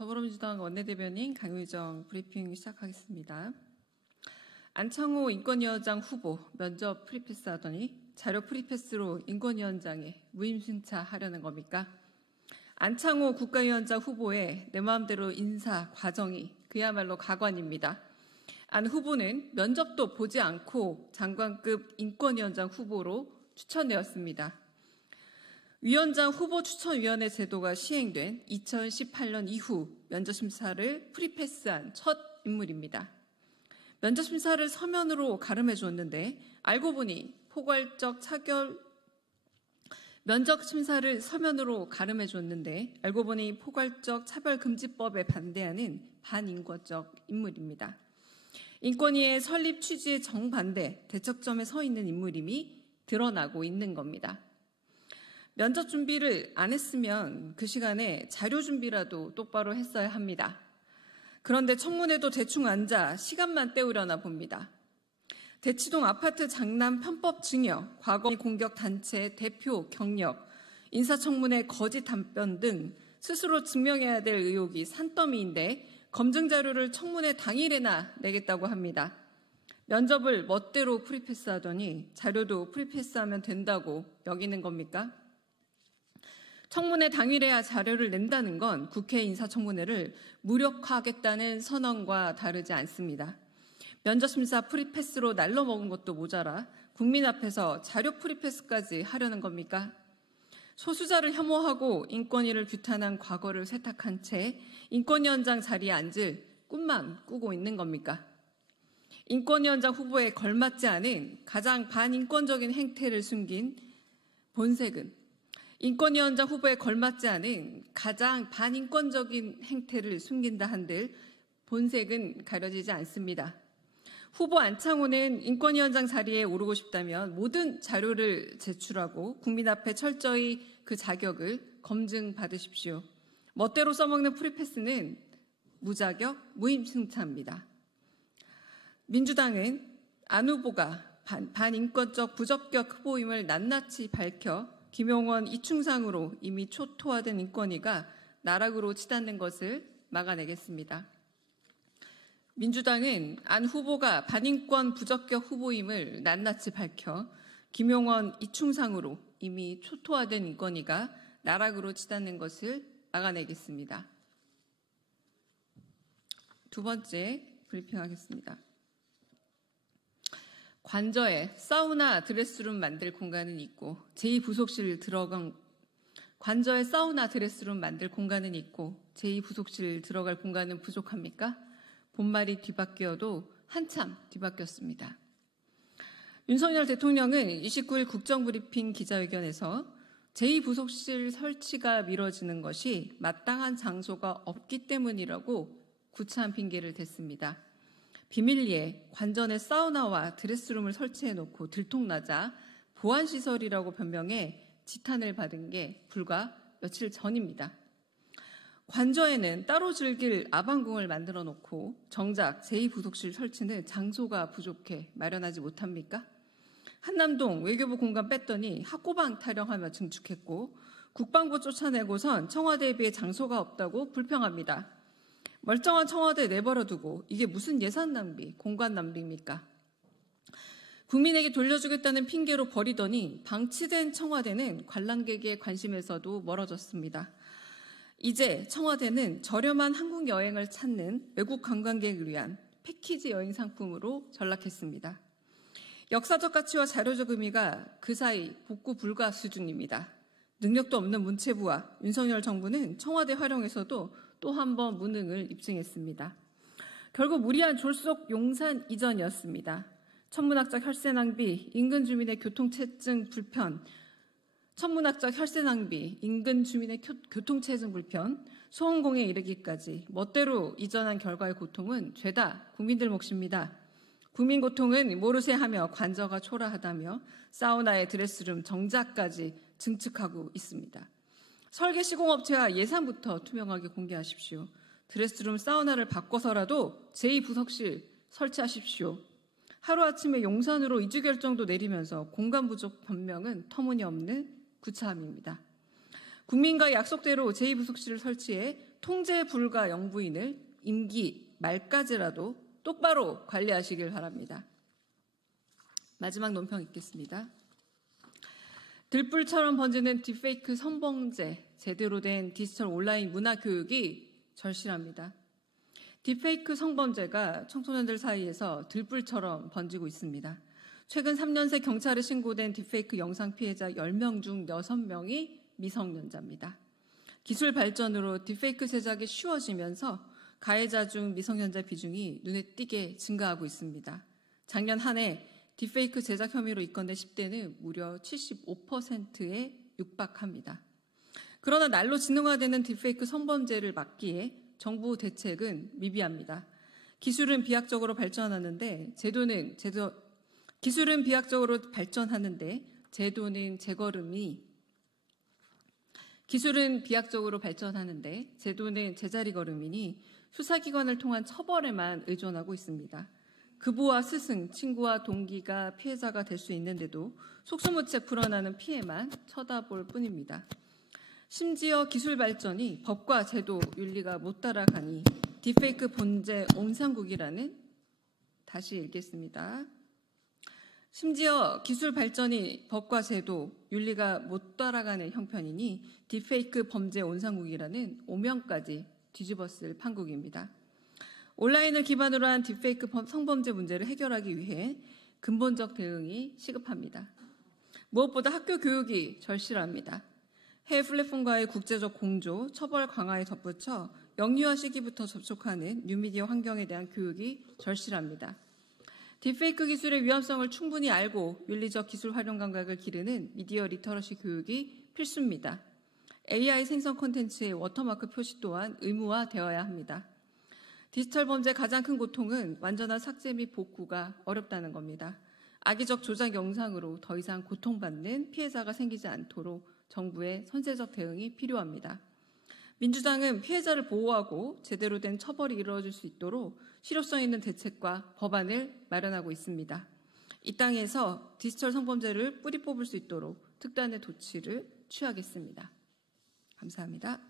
더불어민주당 원내대변인 강의정 브리핑 시작하겠습니다. 안창호 인권위원장 후보 면접 프리패스하더니 자료 프리패스로 인권위원장에 무임승차하려는 겁니까? 안창호 국가위원장 후보의 내 마음대로 인사 과정이 그야말로 가관입니다. 안 후보는 면접도 보지 않고 장관급 인권위원장 후보로 추천되었습니다. 위원장 후보 추천위원회 제도가 시행된 2018년 이후 면접심사를 프리패스한 첫 인물입니다. 면접심사를 서면으로 가름해 줬는데 알고 보니 면접심사를 서면으로 가름해 줬는데 알고 보니 포괄적 차별금지법에 반대하는 반인권적 인물입니다. 인권위의 설립 취지에 정반대 대척점에 서 있는 인물임이 드러나고 있는 겁니다. 면접 준비를 안 했으면 그 시간에 자료 준비라도 똑바로 했어야 합니다. 그런데 청문회도 대충 앉아 시간만 때우려나 봅니다. 대치동 아파트 장남 편법 증여, 과거 공격 단체 대표 경력, 인사청문회 거짓 답변 등 스스로 증명해야 될 의혹이 산더미인데 검증 자료를 청문회 당일에나 내겠다고 합니다. 면접을 멋대로 프리패스하더니 자료도 프리패스하면 된다고 여기는 겁니까? 청문회 당일에야 자료를 낸다는 건 국회 인사청문회를 무력화하겠다는 선언과 다르지 않습니다. 면접심사 프리패스로 날려먹은 것도 모자라 국민 앞에서 자료 프리패스까지 하려는 겁니까? 소수자를 혐오하고 인권위를 규탄한 과거를 세탁한 채 인권위원장 자리에 앉을 꿈만 꾸고 있는 겁니까? 인권위원장 후보에 걸맞지 않은 가장 반인권적인 행태를 숨긴 본색은 인권위원장 후보에 걸맞지 않은 가장 반인권적인 행태를 숨긴다 한들 본색은 가려지지 않습니다. 후보 안창호는 인권위원장 자리에 오르고 싶다면 모든 자료를 제출하고 국민 앞에 철저히 그 자격을 검증받으십시오. 멋대로 써먹는 프리패스는 무자격, 무임승차입니다. 민주당은 안 후보가 반인권적 부적격 후보임을 낱낱이 밝혀 김용원 이충상으로 이미 초토화된 인권위가 나락으로 치닫는 것을 막아내겠습니다. 민주당은 안 후보가 반인권 부적격 후보임을 낱낱이 밝혀 김용원 이충상으로 이미 초토화된 인권위가 나락으로 치닫는 것을 막아내겠습니다. 두 번째 브리핑하겠습니다. 관저에 사우나 드레스룸 만들 공간은 있고 관저에 사우나 드레스룸 만들 공간은 있고 제2부속실 들어갈 공간은 부족합니까? 본말이 뒤바뀌어도 한참 뒤바뀌었습니다. 윤석열 대통령은 29일 국정브리핑 기자회견에서 제2부속실 설치가 미뤄지는 것이 마땅한 장소가 없기 때문이라고 구차한 핑계를 댔습니다. 비밀리에 관전에 사우나와 드레스룸을 설치해놓고 들통나자 보안시설이라고 변명해 지탄을 받은 게 불과 며칠 전입니다. 관저에는 따로 즐길 아방궁을 만들어 놓고 정작 제2부속실 설치는 장소가 부족해 마련하지 못합니까? 한남동 외교부 공간 뺐더니 학고방 타령하며 증축했고 국방부 쫓아내고선 청와대에 비해 장소가 없다고 불평합니다. 멀쩡한 청와대 내버려두고 이게 무슨 예산 낭비, 공간 낭비입니까? 국민에게 돌려주겠다는 핑계로 버리더니 방치된 청와대는 관람객의 관심에서도 멀어졌습니다. 이제 청와대는 저렴한 한국 여행을 찾는 외국 관광객을 위한 패키지 여행 상품으로 전락했습니다. 역사적 가치와 자료적 의미가 그 사이 복구 불가 수준입니다. 능력도 없는 문체부와 윤석열 정부는 청와대 활용에서도 또 한 번 무능을 입증했습니다. 결국 무리한 졸속 용산 이전이었습니다. 천문학적 혈세 낭비, 인근 주민의 교통체증 불편, 소원공에 이르기까지 멋대로 이전한 결과의 고통은 죄다 국민들 몫입니다. 국민 고통은 모르쇠 하며 관저가 초라하다며 사우나의 드레스룸 정자까지 증축하고 있습니다. 설계 시공업체와 예산부터 투명하게 공개하십시오. 드레스룸 사우나를 바꿔서라도 제2부속실 설치하십시오. 하루아침에 용산으로 이주 결정도 내리면서 공간 부족 변명은 터무니없는 구차함입니다. 국민과의 약속대로 제2부속실을 설치해 통제 불가 영부인을 임기 말까지라도 똑바로 관리하시길 바랍니다. 마지막 논평 읽겠습니다. 들불처럼 번지는 딥페이크 성범죄, 제대로 된 디지털 온라인 문화 교육이 절실합니다. 딥페이크 성범죄가 청소년들 사이에서 들불처럼 번지고 있습니다. 최근 3년 새 경찰에 신고된 딥페이크 영상 피해자 10명 중 6명이 미성년자입니다. 기술 발전으로 딥페이크 제작이 쉬워지면서 가해자 중 미성년자 비중이 눈에 띄게 증가하고 있습니다. 작년 한 해 딥페이크 제작 혐의로 입건된 10대는 무려 75%에 육박합니다. 그러나 날로 진흥화되는 딥페이크 성범죄를 막기에 정부 대책은 미비합니다. 기술은 비약적으로 발전하는데 제도는 제자리 걸음이니 수사기관을 통한 처벌에만 의존하고 있습니다. 그부와 스승, 친구와 동기가 피해자가 될 수 있는데도 속수무책 불어나는 피해만 쳐다볼 뿐입니다. 심지어 기술 발전이 법과 제도, 윤리가 못 따라가니 딥페이크 범죄 온상국이라는, 다시 읽겠습니다. 심지어 기술 발전이 법과 제도, 윤리가 못 따라가는 형편이니 딥페이크 범죄 온상국이라는 오명까지 뒤집었을 판국입니다. 온라인을 기반으로 한 딥페이크 성범죄 문제를 해결하기 위해 근본적 대응이 시급합니다. 무엇보다 학교 교육이 절실합니다. 해외 플랫폼과의 국제적 공조, 처벌 강화에 덧붙여 영유아 시기부터 접촉하는 뉴미디어 환경에 대한 교육이 절실합니다. 딥페이크 기술의 위험성을 충분히 알고 윤리적 기술 활용 감각을 기르는 미디어 리터러시 교육이 필수입니다. AI 생성 콘텐츠의 워터마크 표시 또한 의무화되어야 합니다. 디지털 범죄의 가장 큰 고통은 완전한 삭제 및 복구가 어렵다는 겁니다. 악의적 조작 영상으로 더 이상 고통받는 피해자가 생기지 않도록 정부의 선제적 대응이 필요합니다. 민주당은 피해자를 보호하고 제대로 된 처벌이 이루어질 수 있도록 실효성 있는 대책과 법안을 마련하고 있습니다. 이 땅에서 디지털 성범죄를 뿌리 뽑을 수 있도록 특단의 조치를 취하겠습니다. 감사합니다.